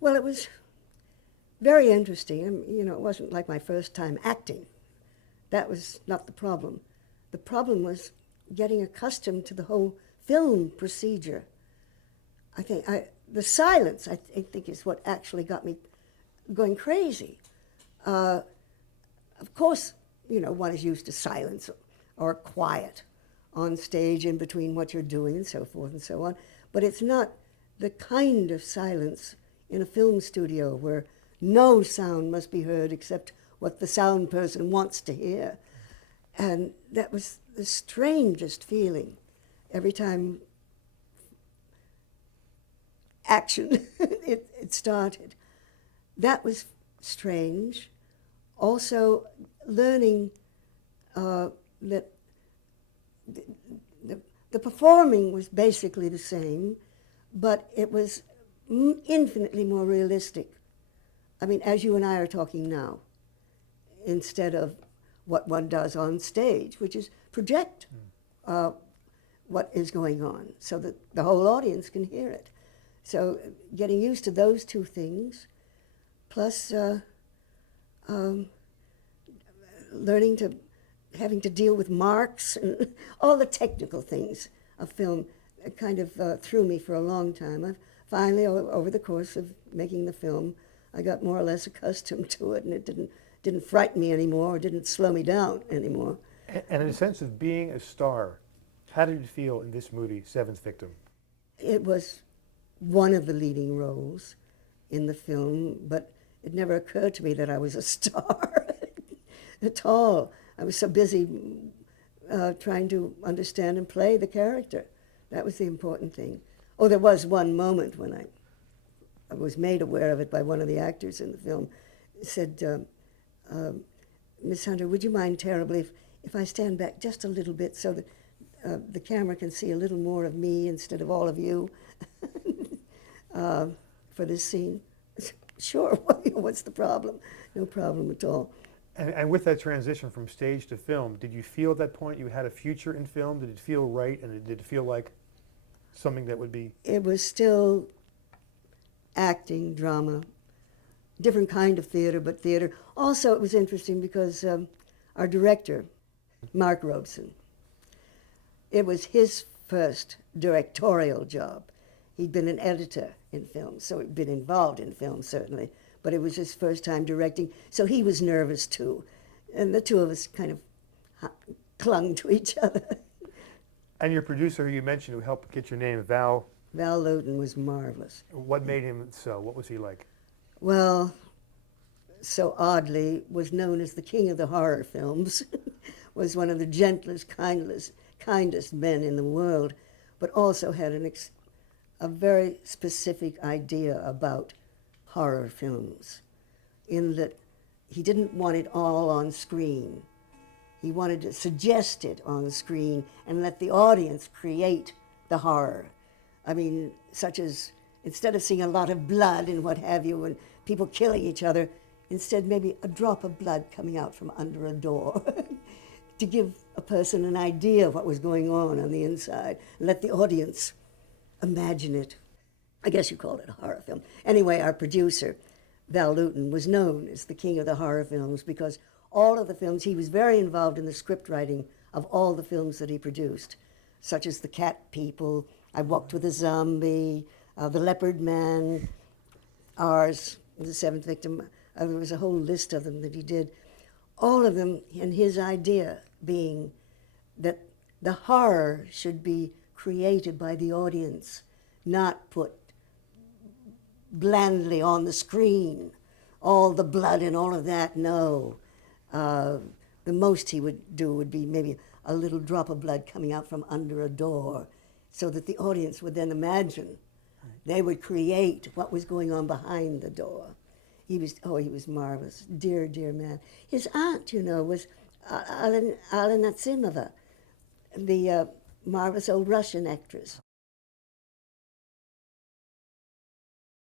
Well, it was very interesting. It wasn't like my first time acting. That was not the problem. The problem was getting accustomed to the whole film procedure. The silence, I think, is what actually got me going crazy. Uh, of course, one is used to silence or quiet on stage in between what you're doing and so forth and so on. But it's not the kind of silence in a film studio where no sound must be heard except what the sound person wants to hear. And that was the strangest feeling every time action it started. That was strange. Also, learning that the performing was basically the same, but it was infinitely more realistic. I mean, as you and I are talking now, instead of what one does on stage, which is project what is going on so that the whole audience can hear it. So getting used to those two things, plus having to deal with marks and all the technical things of film kind of threw me for a long time. I've finally, over the course of making the film, I got more or less accustomed to it, and it didn't frighten me anymore, or didn't slow me down anymore. And in a sense of being a star, how did it feel in this movie, Seventh Victim? It was one of the leading roles in the film, but it never occurred to me that I was a star at all. I was so busy trying to understand and play the character. That was the important thing. Oh, there was one moment when I was made aware of it by one of the actors in the film. Said, Miss Hunter, would you mind terribly if I stand back just a little bit so that the camera can see a little more of me instead of all of you for this scene? Sure, what's the problem? No problem at all. And with that transition from stage to film, did you feel at that point you had a future in film? Did it feel right, and did it feel like something that would be... It was still acting, drama, different kind of theater, but theater. Also, it was interesting because our director, Mark Robeson, it was his first directorial job. He'd been an editor in film, so he'd been involved in film, certainly, but it was his first time directing, so he was nervous too. And the two of us kind of clung to each other. And your producer, who you mentioned, who helped get your name, Val Lewton, was marvelous. What made him so? What was he like? Well, so oddly, was known as the king of the horror films, was one of the gentlest, kindest men in the world, but also had a very specific idea about horror films, in that he didn't want it all on screen. He wanted to suggest it on the screen and let the audience create the horror. I mean, such as, instead of seeing a lot of blood and what have you, and people killing each other, instead maybe a drop of blood coming out from under a door to give a person an idea of what was going on the inside, and let the audience imagine it. I guess you call it a horror film. Anyway, our producer, Val Lewton, was known as the king of the horror films because all of the films, he was very involved in the script writing of all the films that he produced, such as The Cat People, I Walked with a Zombie, The Leopard Man, ours, The Seventh Victim. There was a whole list of them that he did. All of them, and his idea being that the horror should be created by the audience, not put blandly on the screen. All the blood and all of that, no. The most he would do would be maybe a little drop of blood coming out from under a door, so that the audience would then imagine. They would create what was going on behind the door. He was marvelous. Dear, dear man. His aunt, was Alina Natsimova, the marvelous old Russian actress.